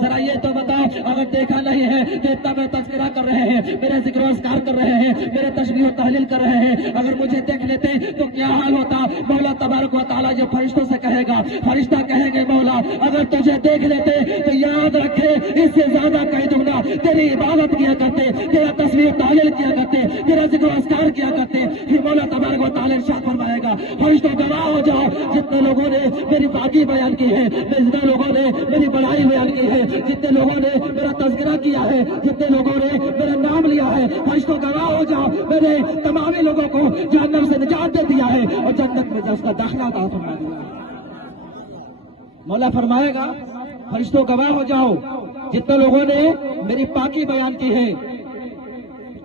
ذرا یہ تو بتاؤ اگر دیکھا نہیں ہے تو اتنا میں تذکرہ کر رہے ہیں، میرے ذکر و اذکار کر رہے ہیں، میرے تشبیہ و تحلیل کر رہے ہیں، اگر مجھے دیکھ لیتے تو کیا حال ہوتا؟ مولا تبارک و تعالیٰ جو فرشتوں سے کہے گا، فرشتہ کہیں گے مولا اگر تجھے دیکھ لیتے تو یاد رکھے اس سے زیادہ کہہ دوں گا، تیری عبادت کیا کرتے، تیرا تسبیح و تحلیل کیا کرتے، تیرا ذکر و اذکار کیا کرتے۔ پھر مولا تبارک و تعالیٰ ارشاد فرمائے گا فرشتوں گواہ ہو جاؤ جتنے لوگوں نے میری پاکی بیان کی ہے، جتنے لوگوں نے میری بڑائی بیان کی ہے، جتنے لوگوں نے میرا تذکرہ کیا ہے، جتنے لوگوں نے میرا نام لیا ہے، فرشتوں گواہ ہو جاؤ میں نے تمام لوگوں کو جہنم سے نجات دے دیا ہے اور جنت میں اس کا داخلہ عطا فرما دیا ہے۔ مولا فرمائے گا فرشتوں گواہ ہو جاؤ جتنے لوگوں نے میری پاکی بیان کی ہے،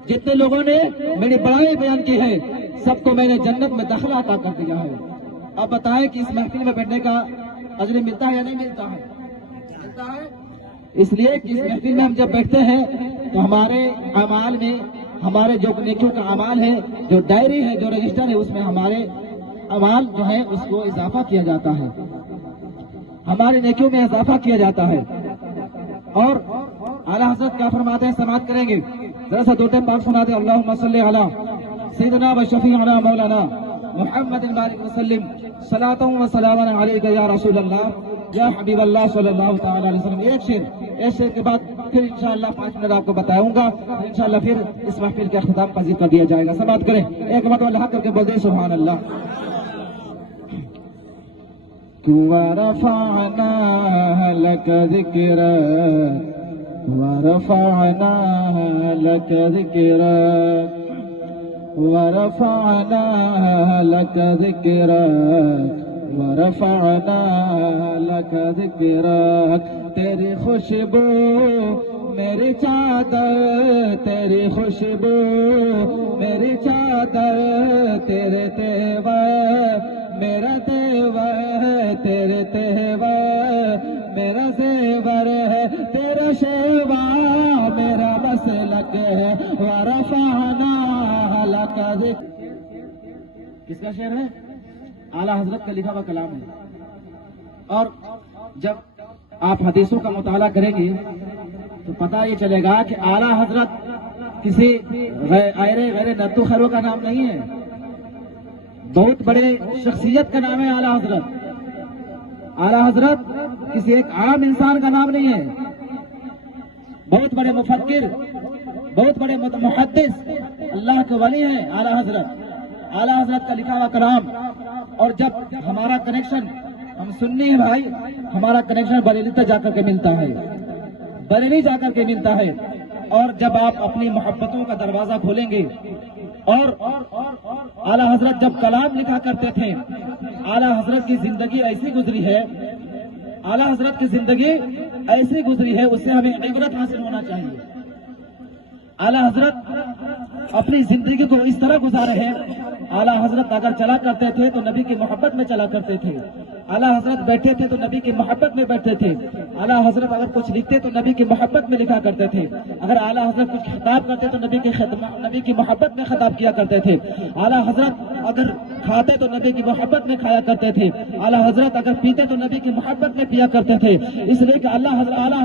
جتنے لوگوں نے میری بڑائی بیان کی ہے، سب کو میں نے جنت میں داخلہ عطا کر دیا ہے۔ اب بتائیں کہ اس محفل میں بیٹھنے کا اجر ملتا ہے یا نہیں ملتا ہے؟ ملتا ہے، اس لیے کہ اس محفل میں ہم جب بیٹھتے ہیں تو ہمارے اعمال میں، ہمارے جو نیکیوں کا اعمال ہے، جو ڈائری ہے، جو رجسٹر ہے، اس میں ہمارے اعمال جو ہے اس کو اضافہ کیا جاتا ہے، ہماری نیکیوں میں اضافہ کیا جاتا ہے۔ اور اعلیٰ حضرت کیا فرماتے ہیں، سماعت کریں گے، ذرا سا دو پاک سنا دیں۔ اللہم صلی علی سیدنا و شفیعنا مولانا محمد بارک وسلم صلاۃ و سلام علیک یا رسول اللہ یا حبیب اللہ صلی اللہ تعالی علیہ وسلم۔ ایک شعر کے بعد پھر انشاءاللہ 5 منٹ آپ کو بتاؤں گا، انشاءاللہ پھر اس محفل کا اختتام پذیر کر دیا جائے گا۔ سماعت کریں، ایک مرتبہ اللہ کر کے بول دیں سبحان اللہ۔ وَرَفَعْنَا لَكَ ذِكْرَكَ وَرَفَعْنَا لَكَ ذِكْرَكَ وَرَفَعْنَا لَكَ ذِكْرَكَ وَرَفَعْنَا لَكَ ذِكْرَكَ تیری خوشبو میری چادر، تیری خوشبو میری چادر، تیرے تیور میرا تیور، تیرے تیور میرا زیور ہے، تیرا شیوا میرا مسلک ہے، ورفعنا لک ذکر۔ کس کا شعر ہے؟ اعلیٰ حضرت کا لکھا ہوا کلام ہے۔ اور جب آپ حدیثوں کا مطالعہ کریں گے تو پتہ یہ چلے گا کہ اعلیٰ حضرت کسی غیر ندو خیروں کا نام نہیں ہے، بہت بڑے شخصیت کا نام ہے اعلیٰ حضرت۔ اعلیٰ حضرت کسی ایک عام انسان کا نام نہیں ہے، بہت بڑے مفکر، بہت بڑے محدث، اللہ کے ولی ہیں اعلیٰ حضرت۔ اعلیٰ حضرت کا لکھا ہوا کلام، اور جب ہمارا کنیکشن، ہم سنی ہیں بھائی، ہمارا کنیکشن بریلی تک جا کر کے ملتا ہے، بریلی جا کر کے ملتا ہے۔ اور جب آپ اپنی محبتوں کا دروازہ کھولیں گے، اور اعلیٰ حضرت جب کلام لکھا کرتے تھے، اعلیٰ حضرت کی زندگی ایسی گزری ہے، اعلیٰ حضرت کی زندگی ایسی گزری ہے، اس سے ہمیں عبرت حاصل ہونا چاہیے۔ اعلیٰ حضرت اپنی زندگی کو اس طرح گزارے ہیں، اعلیٰ حضرت اگر چلا کرتے تھے تو نبی کی محبت میں چلا کرتے تھے، اعلیٰ حضرت بیٹھے تھے تو نبی کی محبت میں بیٹھتے تھے، اعلیٰ حضرت اگر کچھ لکھتے تو نبی کی محبت میں لکھا کرتے تھے، اگر اعلیٰ حضرت کچھ خطاب کرتے تو نبی کی محبت میں خطاب کیا کرتے تھے، اعلیٰ حضرت اگر کھاتے تو نبی کی محبت میں کھایا کرتے تھے، اعلیٰ حضرت اگر پیتے تو نبی کی محبت میں پیا کرتے تھے۔ اس لیے کہ اعلیٰ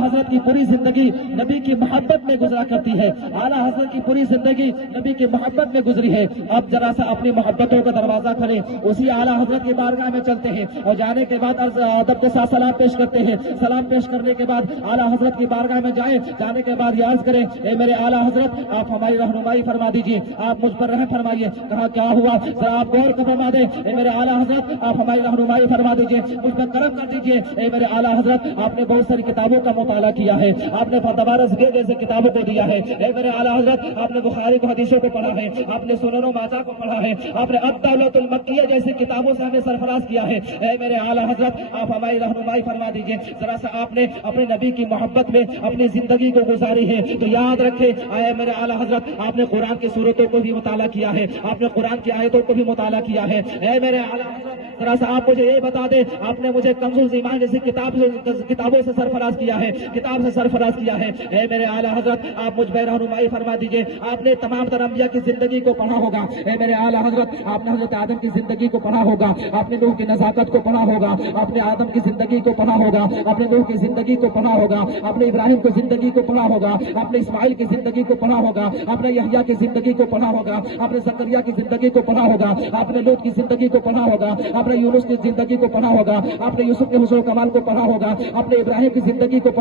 حضرت کی پوری زندگی نبی کی محبت میں گزرا کرتی ہے، اعلیٰ حضرت کی پوری زندگی نبی کی محبت میں گزری ہے۔ اب ذرا سا اپنی محبتوں کا دروازہ کھولیں، اسی اعلیٰ حضرت کی بارگاہ میں چلتے ہیں، اور جانے کے بعد ادب کے ساتھ سلام پیش کرتے ہیں۔ سلام پیش کرنے کے بعد اعلیٰ حضرت کی بارگاہ میں جائیں، جانے کے بعد یہ عرض کریں، اے میرے اعلیٰ حضرت آپ ہماری رہنمائی فرما دیجیے، آپ مجھ پر رحم فرمائیے۔ کہا کیا ہوا، ذرا آپ غور کو فرما دیں، اے میرے اعلیٰ حضرت آپ ہماری رہنمائی فرما دیجیے، مجھ پر کرم کر دیجیے۔ اے میرے اعلیٰ حضرت آپ نے بہت ساری کتابوں کا مطالعہ کیا ہے، آپ نے فتاوی جیسے کتابوں کو دیا ہے۔ اے میرے اعلیٰ حضرت آپ نے بخاری کو حدیثوں کو پڑھا ہے، آپ نے سنن و ماجہ کو پڑھا ہے، آپ نے الدولۃ المکیہ جیسی کتابوں سے ہمیں سرفراز کیا ہے۔ اے میرے اعلیٰ حضرت آپ ہماری رہنمائی فرما دیجیے۔ ذرا سا آپ نے اپنے نبی کی محبت میں اپنی زندگی کو گزاری ہے تو یاد رکھے، اے میرے اعلیٰ حضرت آپ نے قرآن کی سورتوں کو بھی مطالعہ کیا ہے، آپ نے قرآن کی آیتوں کو بھی مطالعہ کیا ہے۔ اے میرے اعلیٰ حضرت ذرا سا آپ مجھے یہ بتا دیں، آپ نے مجھے کنزُ ایمان جیسی کتابوں سے سرفراز کیا ہے، کتاب سے سرفراز کیا ہے، اے میرے اعلیٰ حضرت آپ مجھ پہ رہنمائی فرما دیجئے۔ آپ نے تمام تر انبیاء کی زندگی کو پڑھا ہوگا، اے میرے اعلیٰ حضرت آپ نے حضرت آدم کی زندگی کو پڑھا ہوگا، آپ نے نوح کی نزاکت کو پڑھا ہوگا، آپ نے آدم کی زندگی کو پڑھا ہوگا، آپ نے نوح کی زندگی کو پڑھا ہوگا، آپ نے ابراہیم کی زندگی کو پڑھا ہوگا، آپ نے اسماعیل کی زندگی کو پڑھا ہوگا، آپ نے یحییٰ کی زندگی کو پڑھا ہوگا، آپ نے زکریا کی زندگی کو پڑھا ہوگا، آپ نے لوط کی زندگی کو پڑھا ہوگا، آپ نے یونس کی زندگی کو پڑھا ہوگا، آپ نے یوسف کے حسن و کمال کو پڑھا ہوگا، آپ نے ابراہیم کی زندگی کو پڑھا